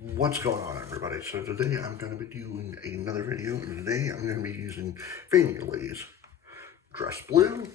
What's going on, everybody? So today I'm going to be doing another video, and today I'm going to be using Yulay's Dress Blue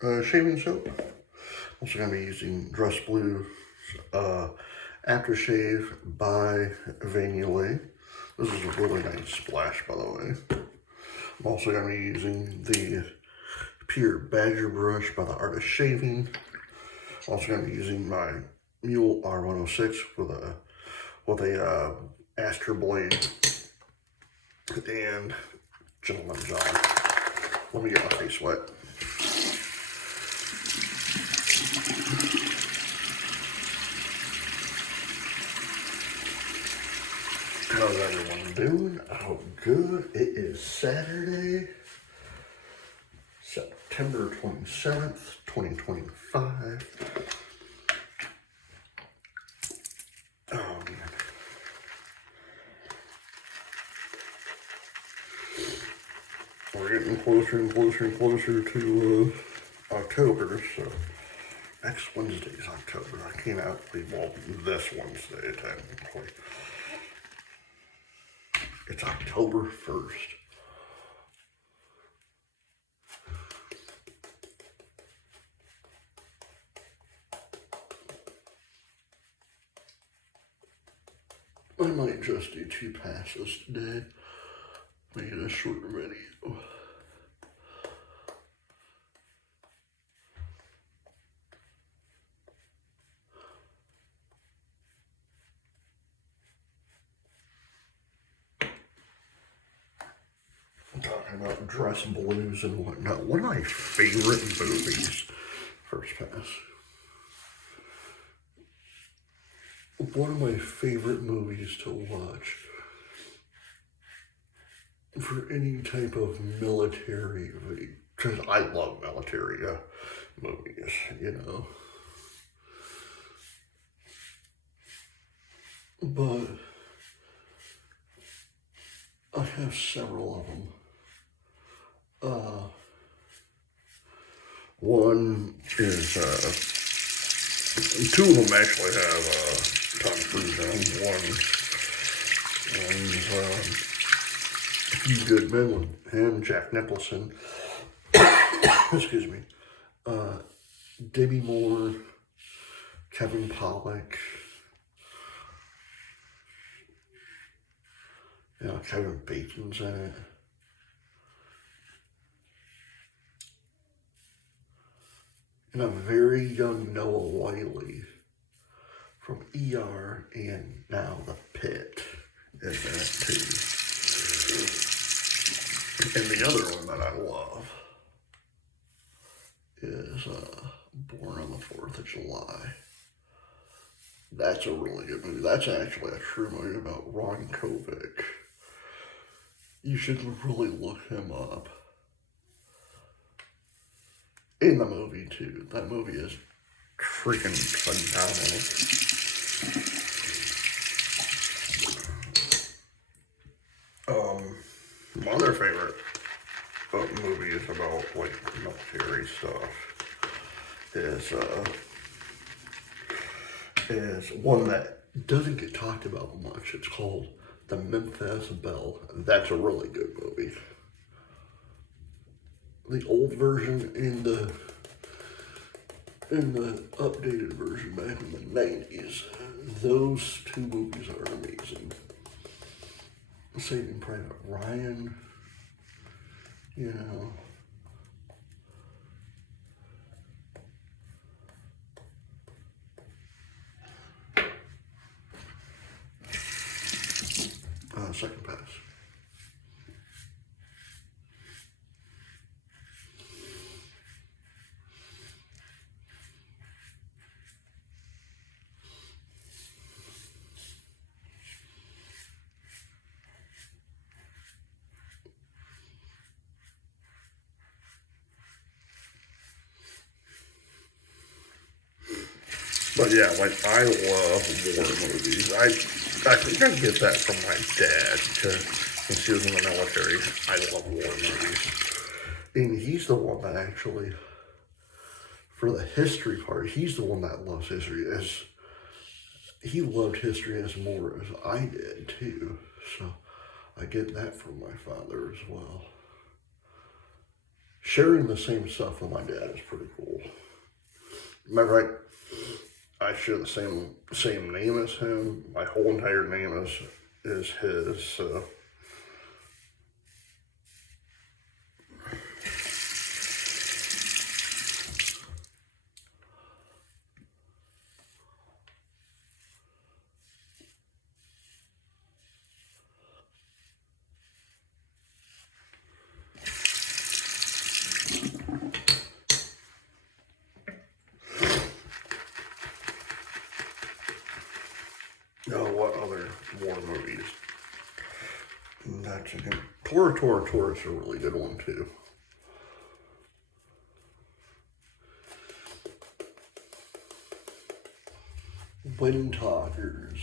shaving soap. Also going to be using Dress Blue aftershave by Yulay. This is a really nice splash, by the way. I'm also going to be using the Pure Badger Brush by the Art of Shaving. Also going to be using my Mule R106 with a aster blade and gentleman John. Let me get my face wet. How's everyone doing? I hope good. It is Saturday, September 27th, 2025. Oh man. We're getting closer and closer and closer to October, so next Wednesday is October. I came out, well, this Wednesday technically. It's October 1st. I might just do 2 passes today. Make it a shorter video. I'm talking about dress blues and whatnot. One of my favorite movies, First Pass. One of my favorite movies to watch for any type of military, because I love military movies, you know. But I have several of them. One is, two of them actually have Tom Cruise in them. One's A Few Good Men with him, Jack Nicholson, excuse me, Demi Moore, Kevin Pollak, Kevin Bacon's in it. And a very young Noah Wiley from ER and now The Pit is in it too. And the other one that I love is Born on the 4th of July. That's a really good movie. That's actually a true movie about Ron Kovic. You should really look him up. In the movie too. That movie is freaking phenomenal. My other favorite movies about like military stuff is one that doesn't get talked about much. It's called The Memphis Belle. That's a really good movie. The old version and the updated version back in the 90s. Those two movies are amazing. Saving Private Ryan, you know. Second Pass. But yeah, like, I love war movies. I think I get that from my dad, because since he was in the military, I love war movies. And he's the one that actually, for the history part, he's the one that loves history. As he loved history as more as I did too. So I get that from my father as well. Sharing the same stuff with my dad is pretty cool. Am I right? I share the same name as him. My whole entire name is his. So. Oh, what other war movies? That's a good. Tora is a really good one too. Windtalkers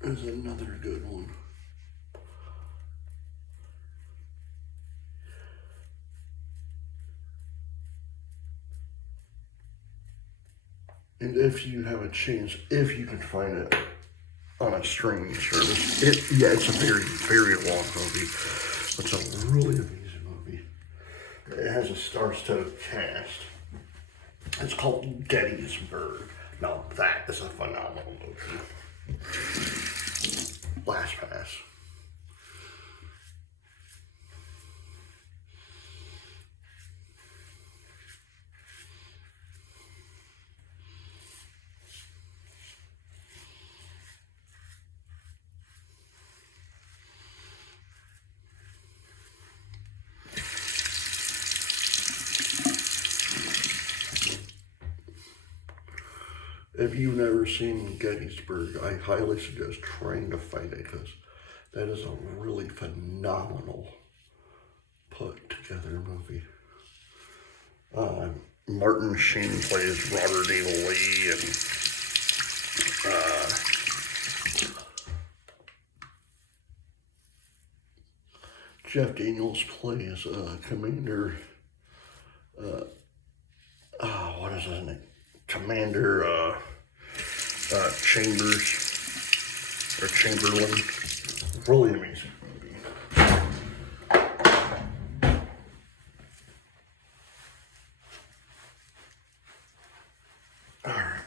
is another good one. And if you have a chance, if you can find it on a streaming service, it's a very, very long movie. It's a really amazing movie. It has a star-studded cast. It's called Gettysburg. Now that is a phenomenal movie. Last Pass. If you've never seen Gettysburg, I highly suggest trying to find it because that is a really phenomenal put together movie. Martin Sheen plays Robert E. Lee, and Jeff Daniels plays Commander. What is his name? Commander Chambers or Chamberlain. Really amazing movie. All right.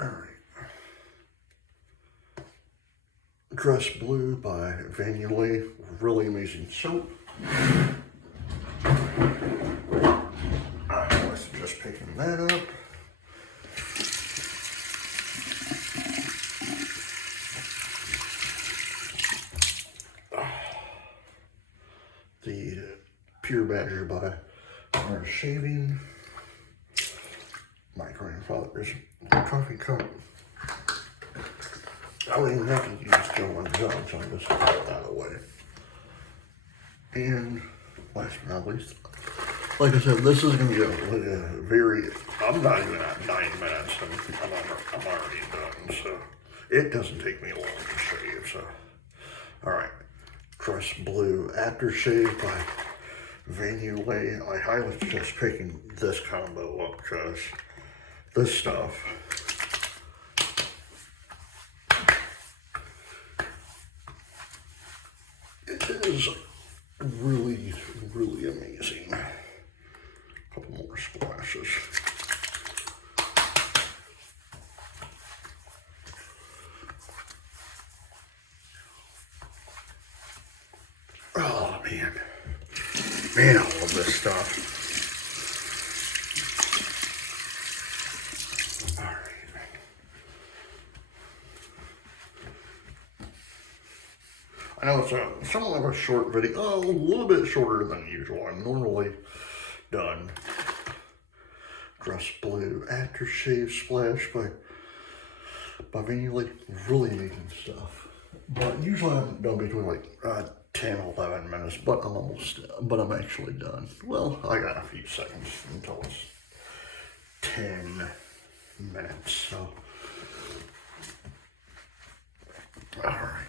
All right. Bleu by Yulay, really amazing soap. I was just picking that up. The Pure Badger by our shaving. My grandfather's coffee cup. I don't even have to use John John, so I just put that out of the way. And last but not least, like I said, this is going to be a very, I'm not even at 9 minutes, and I'm already done, so it doesn't take me long to shave, so. All right, Bleu Aftershave by Yulay. I highly suggest picking this combo up because this stuff, it is really, really amazing. A couple more splashes. Oh man, I love this stuff. All right. I know it's somewhat of a short video, a little bit shorter than usual. I'm normally done. Bleu Aftershave Splash by Yulay. Really amazing stuff. But usually I'm done between like 10, 11 minutes, but I'm actually done. Well, I got a few seconds until it's 10 minutes, so. Alright.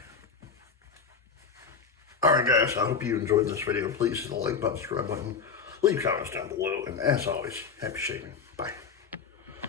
Alright guys, I hope you enjoyed this video. Please hit the like button, subscribe button, leave comments down below, and as always, happy shaving. Bye.